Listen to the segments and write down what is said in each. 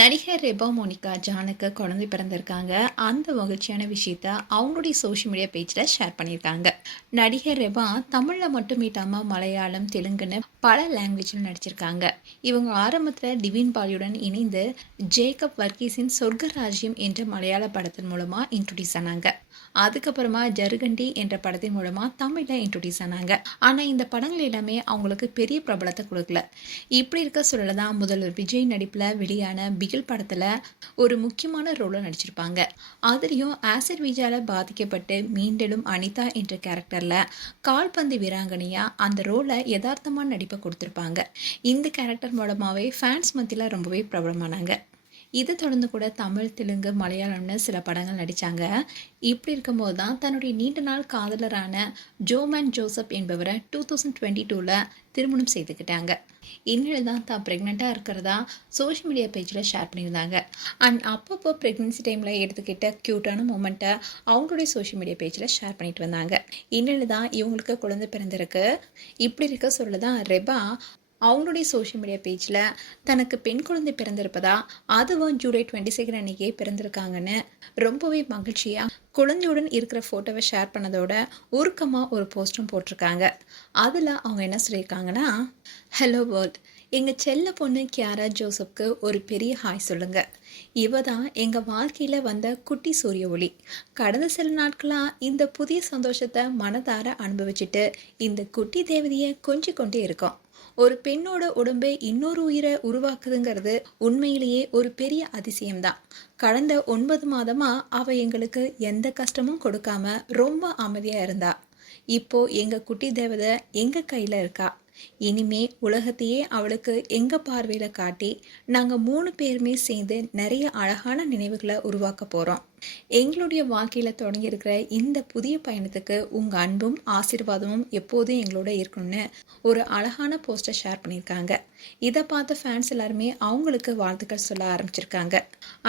நடிகர் ரெபா மோனிகா ஜானுக்கு குழந்தை பிறந்திருக்காங்க. அந்த மகிழ்ச்சியான விஷயத்த அவங்களுடைய சோஷியல் மீடியா பேஜில் ஷேர் பண்ணியிருக்காங்க. நடிகர் ரெபா தமிழில் மட்டும் இல்லாம மலையாளம், தெலுங்குன்னு பல லாங்குவேஜில் நடிச்சிருக்காங்க. இவங்க ஆரம்பத்தில் டிவின் பாலியுடன் இணைந்து ஜேக்கப் வர்கீஸின் சொர்க்கராஜ்யம் என்ற மலையாள படத்தின் மூலமா இன்ட்ரோடியூஸ் ஆனாங்க. அதுக்கப்புறமா ஜருகண்டி என்ற படத்தின் மூலமா தமிழில் இன்ட்ரோடியூஸ் ஆனாங்க. ஆனால் இந்த படங்கள் எல்லாமே அவங்களுக்கு பெரிய பிரபலத்தை கொடுக்கல. இப்படி இருக்க சூழல தான் முதல்வர் விஜய் நடிப்பில் வெளியான பிகில் படத்தில் ஒரு முக்கியமான ரோலை நடிச்சிருப்பாங்க. அதுலேயும் ஆசிட் வீஜால பாதிக்கப்பட்டு மீண்டெழும் அனிதா என்ற கேரக்டரில் கால்பந்து வீராங்கனையா அந்த ரோலை யதார்த்தமான நடிப்பை கொடுத்துருப்பாங்க. இந்த கேரக்டர் மூலமாகவே ஃபேன்ஸ் மத்தியில் ரொம்பவே பிரபலமானாங்க. இதை தொடர்ந்து கூட தமிழ், தெலுங்கு, மலையாளம்னு சில படங்கள் நடித்தாங்க. இப்படி இருக்கும்போது தான் தன்னுடைய நீண்ட நாள் காதலரான ஜோமேன் ஜோசப் என்பவரை 2022 திருமணம் செய்துக்கிட்டாங்க. இந்நிலையில் தான் ப்ரெக்னெண்ட்டாக இருக்கிறதா சோஷியல் மீடியா பேஜில் ஷேர் பண்ணியிருந்தாங்க. அண்ட் அப்பப்போ ப்ரெக்னென்சி டைமில் எடுத்துக்கிட்ட க்யூட்டான மூமெண்ட்டை அவங்களுடைய சோஷியல் மீடியா பேஜில் ஷேர் பண்ணிட்டு வந்தாங்க. இந்நிலையில் தான் இவங்களுக்கு குழந்தை பிறந்திருக்கு. இப்படி இருக்க சொல்ல தான் ரெபா அவங்களுடைய சோஷியல் மீடியா பேஜில் தனக்கு பெண் குழந்தை பிறந்திருப்பதா, அதுவும் ஜூலை 22 அன்னைக்கே பிறந்திருக்காங்கன்னு ரொம்பவே மகிழ்ச்சியாக குழந்தையுடன் இருக்கிற ஃபோட்டோவை ஷேர் பண்ணதோட உருக்கமாக ஒரு போஸ்ட்டும் போட்டிருக்காங்க. அதில் அவங்க என்ன சொல்லியிருக்காங்கன்னா, ஹலோ வேர்ல்ட், எங்கள் செல்ல பொண்ணு கியாரா ஜோசப்க்கு ஒரு பெரிய ஹாய் சொல்லுங்க. இவ தான் எங்கள் வாழ்க்கையில் வந்த குட்டி சூரிய ஒளி. கடந்த சில நாட்களாக இந்த புதிய சந்தோஷத்தை மனதார அனுபவிச்சுட்டு இந்த குட்டி தேவதையை கொஞ்சிக் கொண்டே இருக்கோம். ஒரு பெண்ணோட உடம்பை இன்னொரு உயிரை உருவாக்குதுங்கிறது உண்மையிலேயே ஒரு பெரிய அதிசயம்தான். கடந்த 9 மாதமா அவ எங்களுக்கு எந்த கஷ்டமும் கொடுக்காம ரொம்ப அமைதியா இருந்தா. இப்போ எங்க குட்டி தேவதை எங்க கையில இருக்கா. இனிமே உலகத்தையே அவளுக்கு எங்க பார்வையில காட்டி நாங்க 3 பேருமே சேர்ந்து நிறைய அழகான நினைவுகளை உருவாக்க போறோம். எங்களுடைய வாழ்க்கையில தொடங்கி இருக்கிற இந்த புதிய பயணத்துக்கு உங்க அன்பும் ஆசீர்வாதமும் எப்போதும் எங்களோட இருக்கணும்னு ஒரு அழகான போஸ்டர் ஷேர் பண்ணியிருக்காங்க. இதை பார்த்த ஃபேன்ஸ் எல்லாருமே அவங்களுக்கு வாழ்த்துக்கள் சொல்ல ஆரம்பிச்சிருக்காங்க.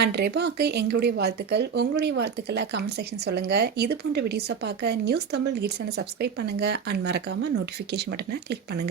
அண்ட் ரெபாக்கு எங்களுடைய வாழ்த்துக்கள். உங்களுடைய வாழ்த்துக்களை கமெண்ட் செக்ஷன் சொல்லுங்க. இது போன்ற வீடியோஸை பார்க்க நியூஸ் தமிழ் கிட்ஸனை சப்ஸ்கிரைப் பண்ணுங்க. அண்ட் மறக்காம நோட்டிஃபிகேஷன் பட்டனை கிளிக் பண்ணுங்க.